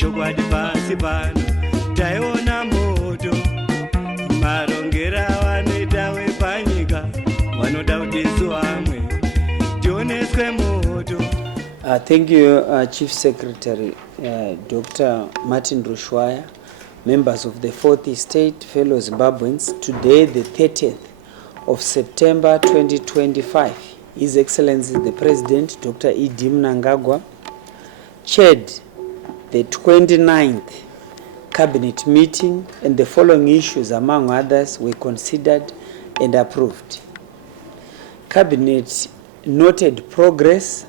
chokwadi pasi pano taiona moto marongera vanoita wepanyika vanoda kudisi vamwe tioneswe moto. Thank you, Chief Secretary Dr. Martin Rushwaya, members of the 4th Estate, fellow Zimbabweans. Today, the 30th of September 2025, His Excellency the President, Dr. E.D. Mnangagwa, chaired the 29th Cabinet meeting, and the following issues, among others, were considered and approved. Cabinet noted progress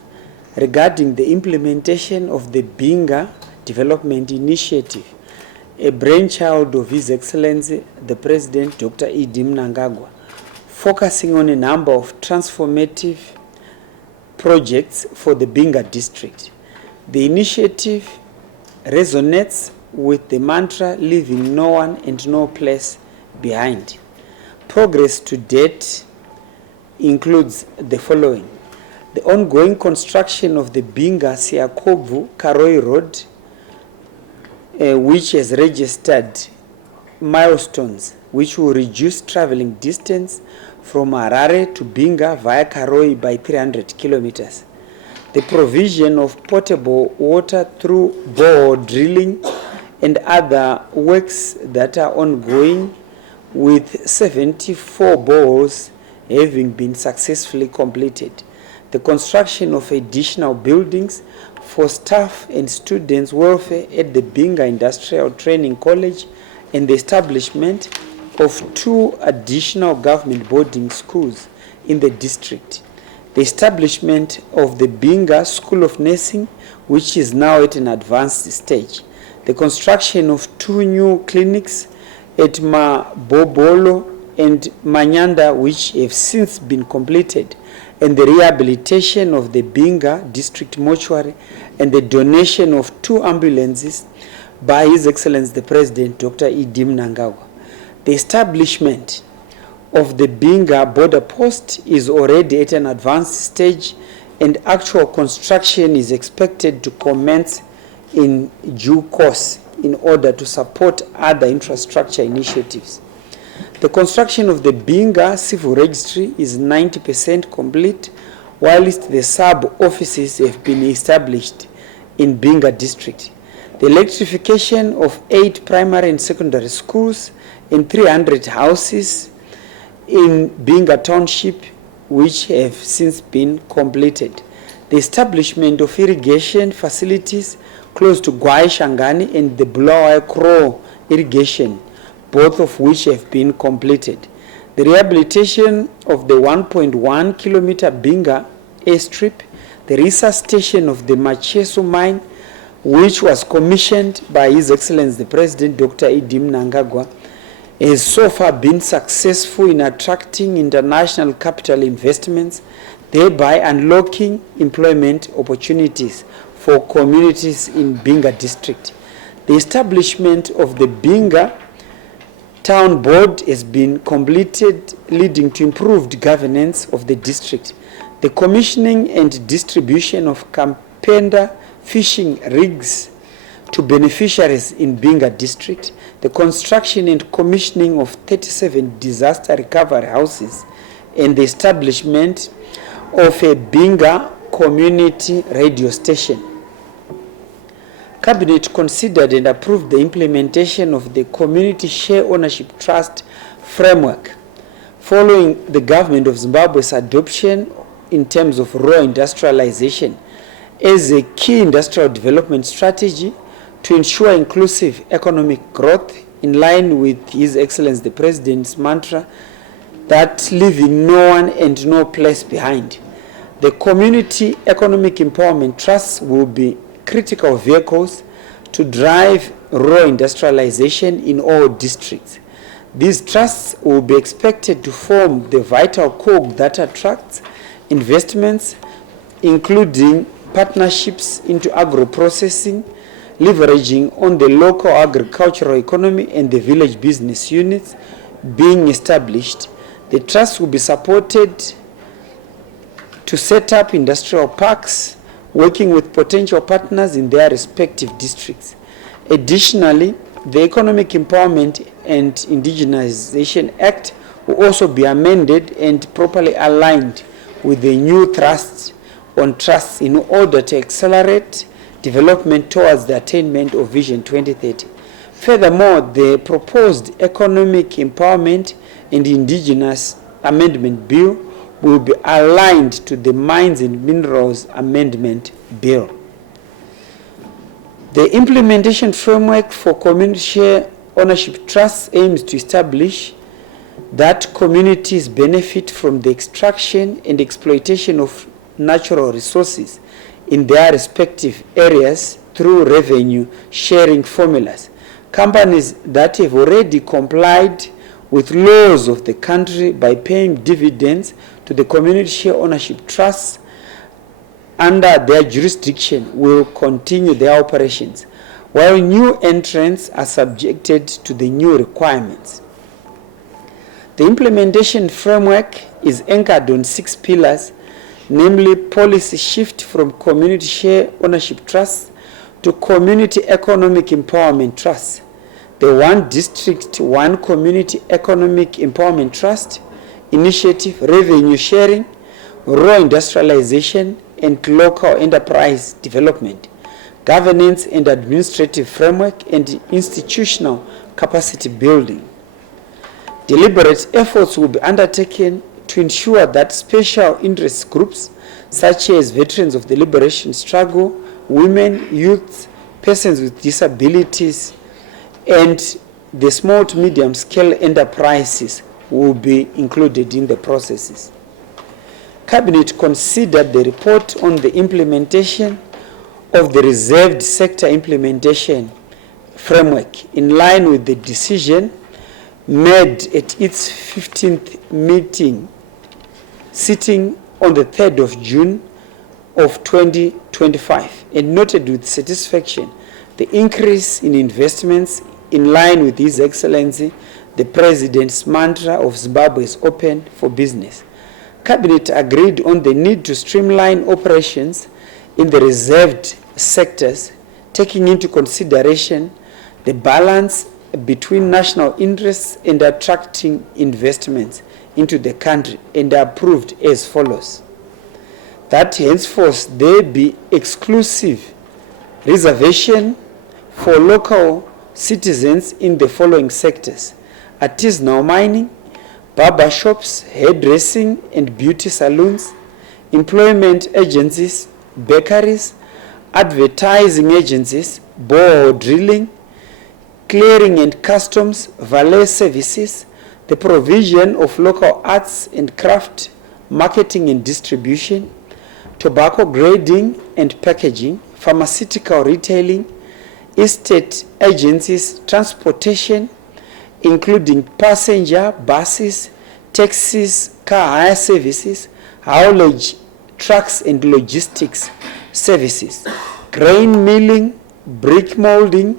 regarding the implementation of the Binga Development Initiative, a brainchild of His Excellency the President, Dr. E.D. Mnangagwa, focusing on a number of transformative projects for the Binga district. The initiative resonates with the mantra, leaving no one and no place behind. Progress to date includes the following: the ongoing construction of the Binga Siakobu Karoi Road, which has registered milestones which will reduce traveling distance from Harare to Binga via Karoi by 300 kilometers. The provision of potable water through borehole drilling and other works that are ongoing, with 74 boreholes having been successfully completed. The construction of additional buildings for staff and students' welfare at the Binga Industrial Training College, and the establishment of 2 additional government boarding schools in the district. The establishment of the Binga School of Nursing, which is now at an advanced stage. The construction of 2 new clinics at Mabobolo and Manyanda, which have since been completed, and the rehabilitation of the Binga District Mortuary, and the donation of 2 ambulances by His Excellency the President, Dr. E.D. Mnangagwa. The establishment of the Binga border post is already at an advanced stage, and actual construction is expected to commence in due course in order to support other infrastructure initiatives. The construction of the Binga Civil Registry is 90% complete, whilst the sub-offices have been established in Binga district. The electrification of 8 primary and secondary schools and 300 houses in Binga Township, which have since been completed. The establishment of irrigation facilities close to Gwai Shangani and the Bulawayo Crow irrigation, both of which have been completed. The rehabilitation of the 1.1 kilometer Binga airstrip, the resuscitation of the Macheso mine, which was commissioned by His Excellency the President, Dr. E.D. Mnangagwa, has so far been successful in attracting international capital investments, thereby unlocking employment opportunities for communities in Binga district. The establishment of the Binga Town Board has been completed, leading to improved governance of the district. The commissioning and distribution of Kampenda fishing rigs to beneficiaries in Binga district, the construction and commissioning of 37 disaster recovery houses, and the establishment of a Binga community radio station. Cabinet considered and approved the implementation of the Community Share Ownership Trust framework, following the government of Zimbabwe's adoption in terms of raw industrialization as a key industrial development strategy to ensure inclusive economic growth, in line with His Excellency the President's mantra that leaving no one and no place behind. The Community Economic Empowerment Trusts will be critical vehicles to drive rural industrialization in all districts. These trusts will be expected to form the vital cog that attracts investments, including partnerships into agro-processing, leveraging on the local agricultural economy and the village business units being established. The trust will be supported to set up industrial parks, working with potential partners in their respective districts. Additionally, the Economic Empowerment and Indigenization Act will also be amended and properly aligned with the new thrust on trusts in order to accelerate development towards the attainment of Vision 2030. Furthermore, the proposed Economic Empowerment and Indigenous Amendment Bill will be aligned to the Mines and Minerals Amendment Bill. The implementation framework for community share ownership trusts aims to establish that communities benefit from the extraction and exploitation of natural resources in their respective areas through revenue sharing formulas. Companies that have already complied with laws of the country by paying dividends to the community share ownership trusts under their jurisdiction will continue their operations, while new entrants are subjected to the new requirements. The implementation framework is anchored on 6 pillars, namely policy shift from community share ownership trusts to community economic empowerment trusts, the One District, One Community Economic Empowerment Trust initiative, revenue sharing, rural industrialization, and local enterprise development, governance and administrative framework, and institutional capacity building. Deliberate efforts will be undertaken to ensure that special interest groups such as veterans of the liberation struggle, women, youth, persons with disabilities, and the small to medium scale enterprises will be included in the processes. Cabinet considered the report on the implementation of the reserved sector implementation framework in line with the decision made at its 15th meeting sitting on the 3rd of June of 2025, and noted with satisfaction the increase in investments in line with His Excellency the President's mantra of Zimbabwe is open for business. Cabinet agreed on the need to streamline operations in the reserved sectors, taking into consideration the balance between national interests and attracting investments into the country, and approved as follows: that henceforth there be exclusive reservation for local citizens in the following sectors: artisanal mining, barber shops, hairdressing and beauty salons, employment agencies, bakeries, advertising agencies, borehole drilling, clearing and customs, valet services, the provision of local arts and craft, marketing and distribution, tobacco grading and packaging, pharmaceutical retailing, estate agencies, transportation, including passenger buses, taxis, car hire services, haulage trucks and logistics services, grain milling, brick molding,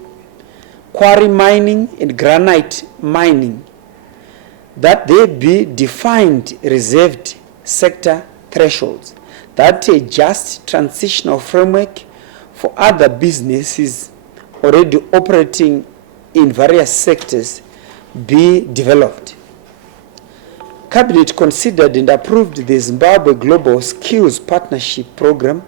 quarry mining and granite mining, that there be defined reserved sector thresholds, that a just transitional framework for other businesses already operating in various sectors be developed. Cabinet considered and approved the Zimbabwe Global Skills Partnership Program.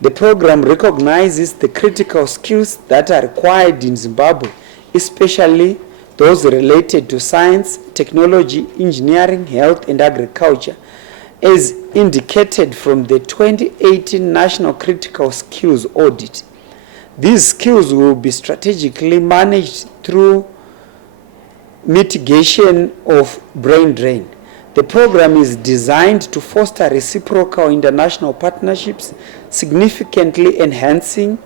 The program recognizes the critical skills that are required in Zimbabwe, especially those related to science, technology, engineering, health, and agriculture, as indicated from the 2018 National Critical Skills Audit. These skills will be strategically managed through mitigation of brain drain. The program is designed to foster reciprocal international partnerships, significantly enhancing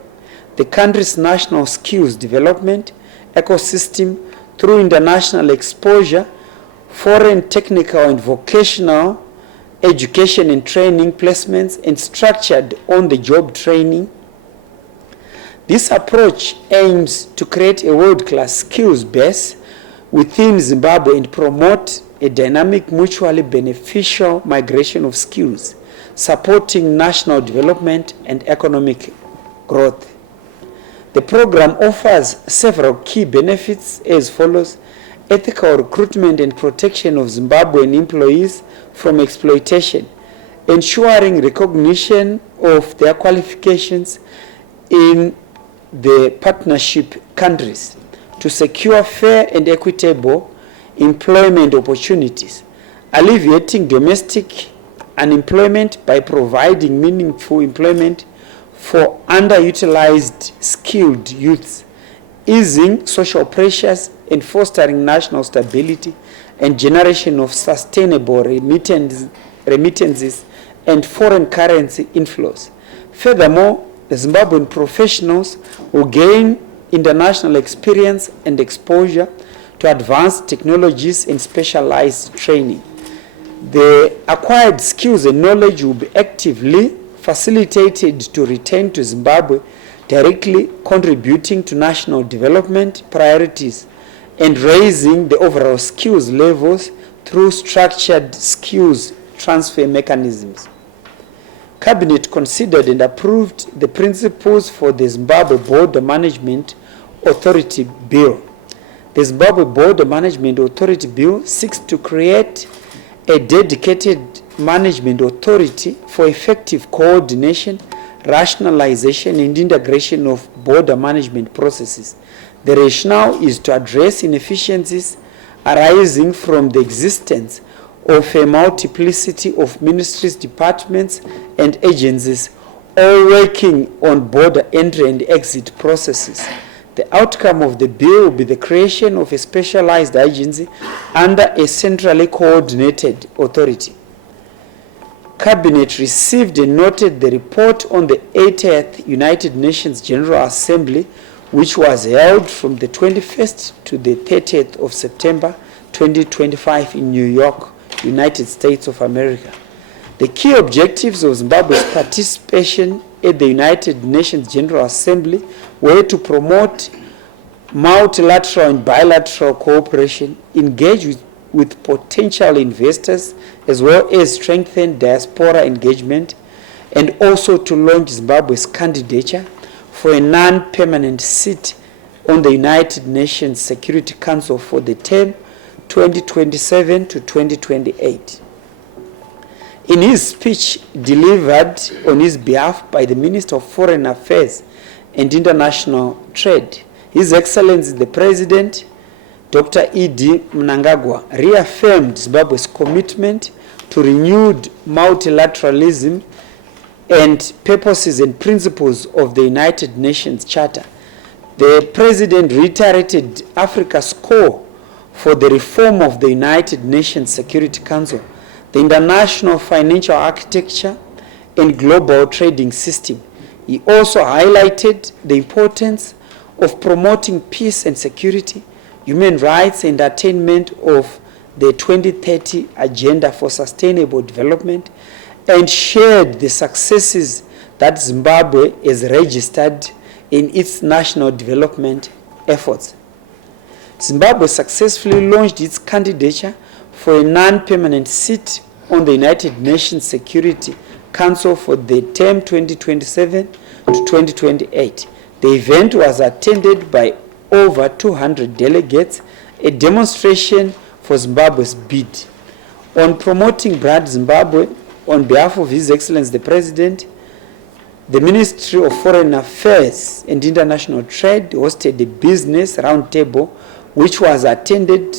the country's national skills development ecosystem through international exposure, foreign technical and vocational education and training placements, and structured on-the-job training. This approach aims to create a world-class skills base within Zimbabwe and promote a dynamic, mutually beneficial migration of skills, supporting national development and economic growth. The program offers several key benefits as follows: ethical recruitment and protection of Zimbabwean employees from exploitation, ensuring recognition of their qualifications in the partnership countries to secure fair and equitable employment opportunities, alleviating domestic unemployment by providing meaningful employment for underutilized skilled youths, easing social pressures and fostering national stability and generation of sustainable remittances and foreign currency inflows. Furthermore, the Zimbabwean professionals will gain international experience and exposure to advanced technologies and specialized training. The acquired skills and knowledge will be actively facilitated to return to Zimbabwe, directly contributing to national development priorities and raising the overall skills levels through structured skills transfer mechanisms. Cabinet considered and approved the principles for the Zimbabwe Border Management Authority Bill. The Zimbabwe Border Management Authority Bill seeks to create a dedicated management authority for effective coordination, rationalization, and integration of border management processes. The rationale is to address inefficiencies arising from the existence of a multiplicity of ministries, departments, and agencies, all working on border entry and exit processes. The outcome of the bill will be the creation of a specialized agency under a centrally coordinated authority. Cabinet received and noted the report on the 80th United Nations General Assembly, which was held from the 21st to the 30th of September 2025 in New York, United States of America. The key objectives of Zimbabwe's participation at the United Nations General Assembly were to promote multilateral and bilateral cooperation, engage with potential investors, as well as strengthen diaspora engagement, and also to launch Zimbabwe's candidature for a non-permanent seat on the United Nations Security Council for the term 2027 to 2028. In his speech delivered on his behalf by the Minister of Foreign Affairs and International Trade, His Excellency the President, Dr. E.D. Mnangagwa, reaffirmed Zimbabwe's commitment to renewed multilateralism and purposes and principles of the United Nations Charter. The President reiterated Africa's call for the reform of the United Nations Security Council, the international financial architecture, and global trading system. He also highlighted the importance of promoting peace and security, human rights, and attainment of the 2030 Agenda for Sustainable Development, and shared the successes that Zimbabwe has registered in its national development efforts. Zimbabwe successfully launched its candidature for a non-permanent seat on the United Nations Security Council for the term 2027 to 2028. The event was attended by over 200 delegates, a demonstration for Zimbabwe's bid. On promoting Brand Zimbabwe, on behalf of His Excellency the President, the Ministry of Foreign Affairs and International Trade hosted a business roundtable which was attended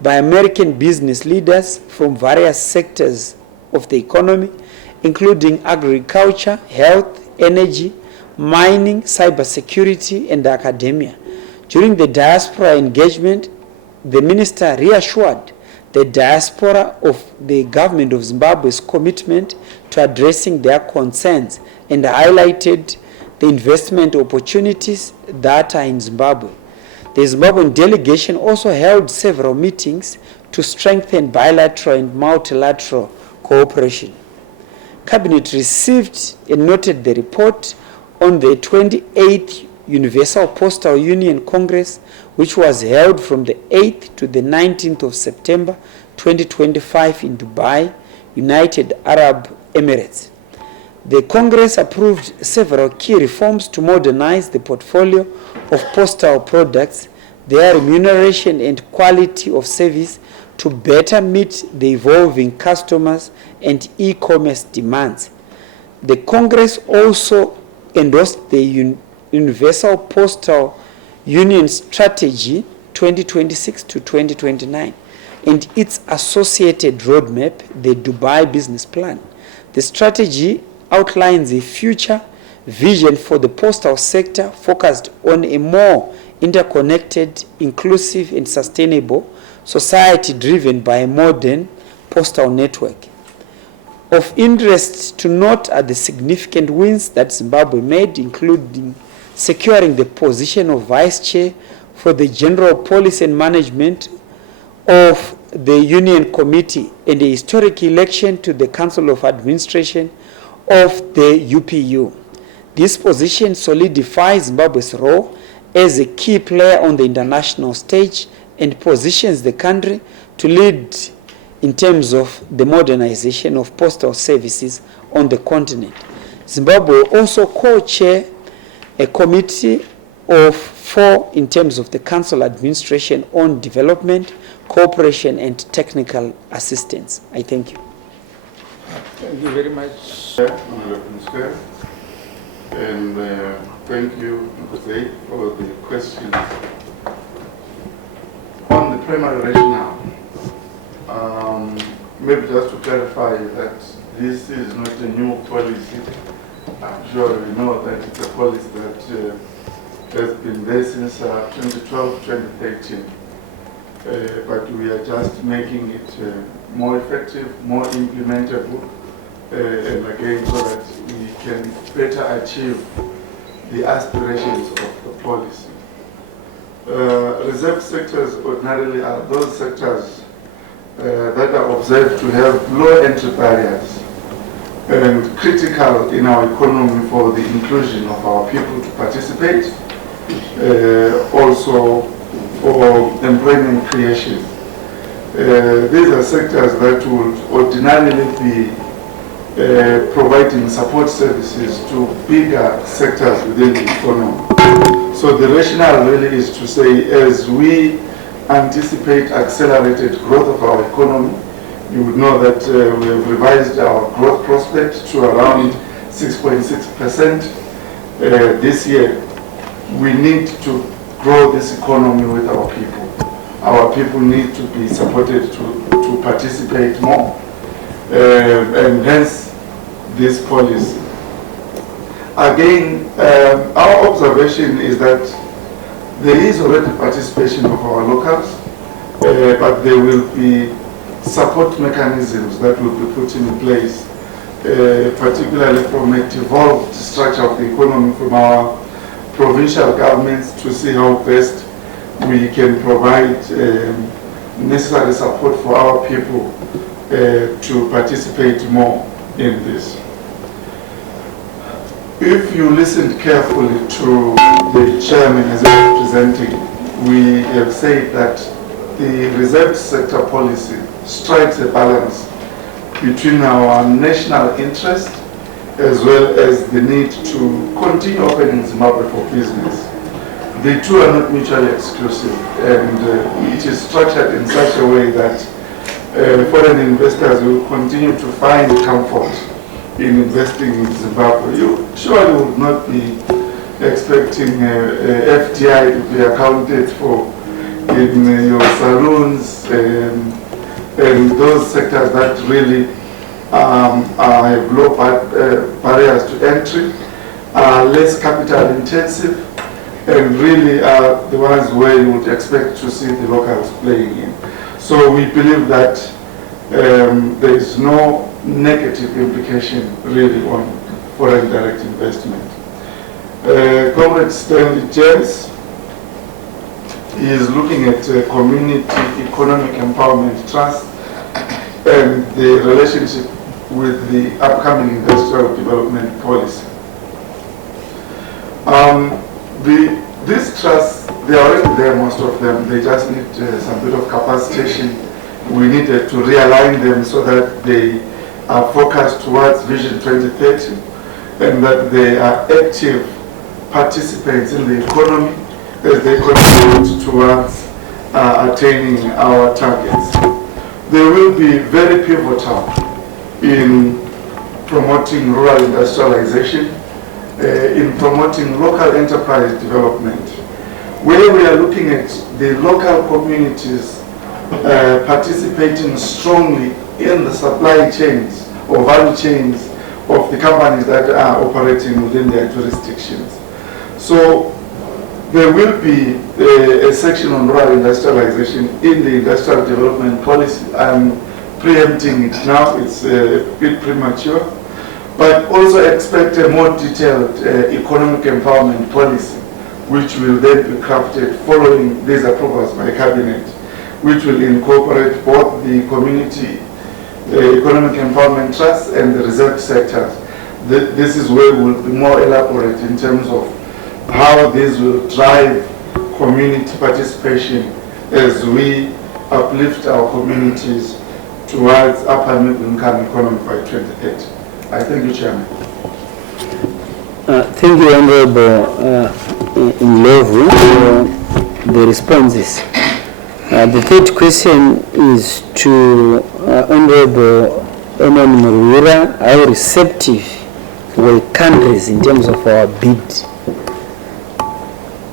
by American business leaders from various sectors of the economy, including agriculture, health, energy, mining, cybersecurity, and academia. During the diaspora engagement, the minister reassured the diaspora of the government of Zimbabwe's commitment to addressing their concerns and highlighted the investment opportunities that are in Zimbabwe. The Zimbabwean delegation also held several meetings to strengthen bilateral and multilateral cooperation. Cabinet received and noted the report on the 28th Universal Postal Union Congress, which was held from the 8th to the 19th of September 2025 in Dubai, United Arab Emirates. The Congress approved several key reforms to modernize the portfolio of postal products, their remuneration and quality of service to better meet the evolving customers and e-commerce demands. The Congress also endorsed the Universal Postal Union Strategy 2026 to 2029 and its associated roadmap, the Dubai Business Plan. The strategy outlines a future vision for the postal sector focused on a more interconnected, inclusive, and sustainable society driven by a modern postal network. Of interest to note are the significant wins that Zimbabwe made, including securing the position of Vice Chair for the General Policy and Management of the Union Committee and a historic election to the Council of Administration of the UPU. This position solidifies Zimbabwe's role as a key player on the international stage and positions the country to lead in terms of the modernization of postal services on the continent. Zimbabwe also co-chair a committee of 4 in terms of the Council Administration on Development, Cooperation and Technical Assistance. I thank you. Thank you very much, Honorable Minister. And thank you, Jose, for the questions. On the primary rationale, maybe just to clarify that this is not a new policy. I'm sure we know that it's a policy that has been there since 2012, 2013. But we are just making it more effective, more implementable, and again, so that we can better achieve the aspirations of the policy. Reserve sectors ordinarily are those sectors that are observed to have low entry barriers and critical in our economy for the inclusion of our people to participate, also for employment creation. These are sectors that would ordinarily be providing support services to bigger sectors within the economy. So the rationale really is to say, as we anticipate accelerated growth of our economy, you would know that we have revised our growth prospect to around 6.6% this year. We need to grow this economy with our people. Our people need to be supported to participate more, and hence this policy. Again, our observation is that there is already participation of our locals, but there will be support mechanisms that will be put in place, particularly from a devolved structure of the economy from our provincial governments, to see how best we can provide necessary support for our people to participate more in this. If you listened carefully to the chairman as I was presenting, we have said that the reserved sector policy strikes a balance between our national interest as well as the need to continue opening Zimbabwe for business. The two are not mutually exclusive, and it is structured in such a way that foreign investors will continue to find comfort in investing in Zimbabwe. You surely would not be expecting FDI to be accounted for in your saloons and those sectors that really have low barriers to entry, are less capital intensive, and really are the ones where you would expect to see the locals playing in. So we believe that there is no negative implication really on foreign direct investment. Comrade Stanley James is looking at Community Economic Empowerment Trust and the relationship with the upcoming industrial development policy. These trusts, they are already there, most of them. They just need some bit of capacitation. We needed to realign them so that they are focused towards Vision 2030, and that they are active participants in the economy as they contribute towards attaining our targets. They will be very pivotal in promoting rural industrialization, in promoting local enterprise development, where we are looking at the local communities participating strongly in the supply chains or value chains of the companies that are operating within their jurisdictions. So there will be a section on rural industrialization in the industrial development policy. I'm preempting it now, it's a bit premature, but also expect a more detailed economic empowerment policy, which will then be crafted following these approvals by Cabinet, which will incorporate both the community economic empowerment trust and the reserve sectors. This is where we'll be more elaborate in terms of how this will drive community participation as we uplift our communities towards upper middle income economy by 2030. I thank you, Chairman. Thank you, Honorable Ndlovu, for the responses. The third question is to Honorable Enon Murura. How receptive were countries in terms of our bid?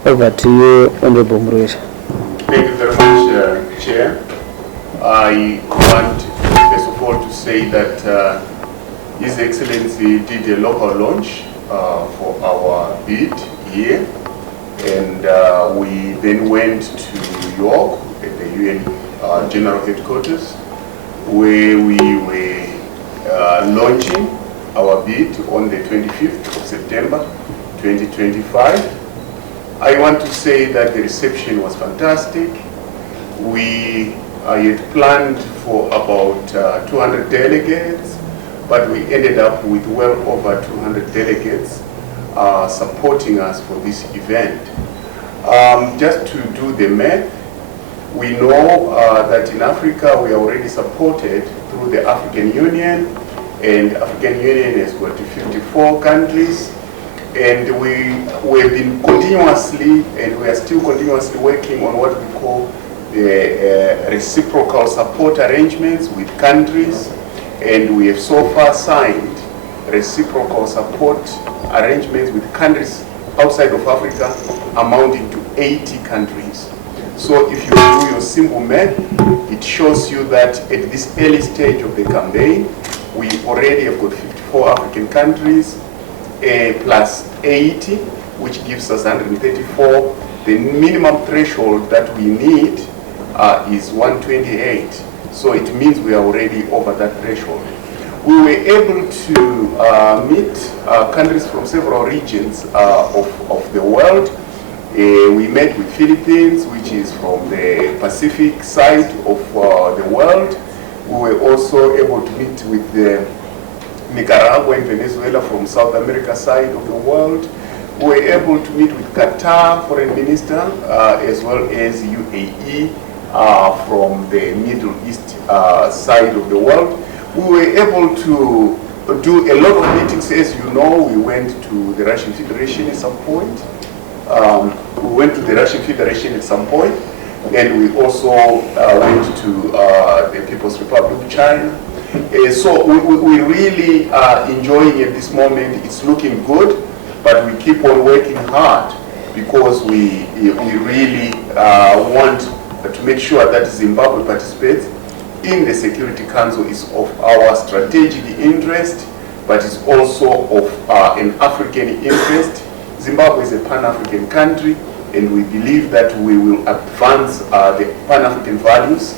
Over to you, Honorable Murura. Thank you very much, Chair. I want first of all to say that His Excellency did a local launch for our bid here, and we then went to New York at the UN General Headquarters, where we were launching our bid on the 25th of September 2025. I want to say that the reception was fantastic. We had planned for about 200 delegates, but we ended up with well over 200 delegates supporting us for this event. Just to do the math, we know that in Africa we are already supported through the African Union, and African Union has got 54 countries, and we've been continuously, and we are still continuously working on what we call the reciprocal support arrangements with countries, and we have so far signed reciprocal support arrangements with countries outside of Africa amounting to 80 countries. So if you do your simple math, it shows you that at this early stage of the campaign, we already have got 54 African countries plus 80, which gives us 134. The minimum threshold that we need is 128. So it means we are already over that threshold. We were able to meet countries from several regions of the world. We met with Philippines, which is from the Pacific side of the world. We were also able to meet with Nicaragua and Venezuela from South America side of the world. We were able to meet with Qatar foreign minister as well as UAE from the Middle East side of the world. We were able to do a lot of meetings. As you know, we went to the Russian Federation at some point. And we also went to the People's Republic of China. So we really are enjoying it this moment. It's looking good, but we keep on working hard because we really want to make sure that Zimbabwe participates in the Security Council. Is of our strategic interest, but it's also of an African interest. Zimbabwe is a Pan-African country, and we believe that we will advance the Pan-African values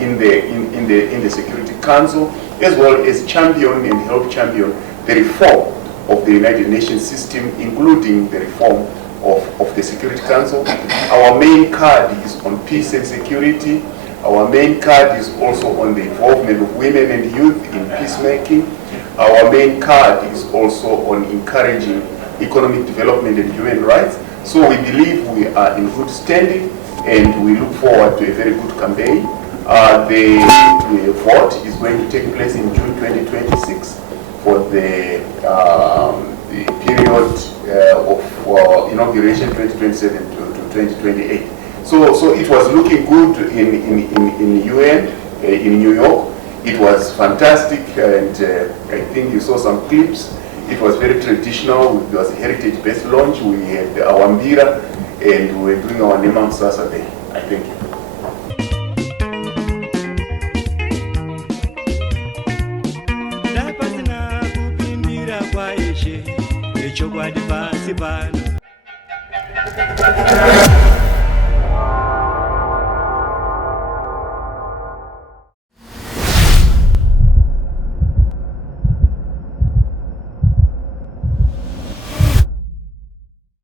in the Security Council, as well as champion and help champion the reform of the United Nations system, including the reform of the Security Council. Our main card is on peace and security. Our main card is also on the involvement of women and youth in peacemaking. Our main card is also on encouraging economic development and human rights. So we believe we are in good standing, and we look forward to a very good campaign. The vote is going to take place in June 2026 for the period of inauguration 2027 to 2028. So it was looking good in UN, in New York. It was fantastic, and I think you saw some clips. It was very traditional. It was a heritage-based launch. We had our Mbira, and we were doing our Nemam Sasa Day. I thank you. Chokwadi pasi pano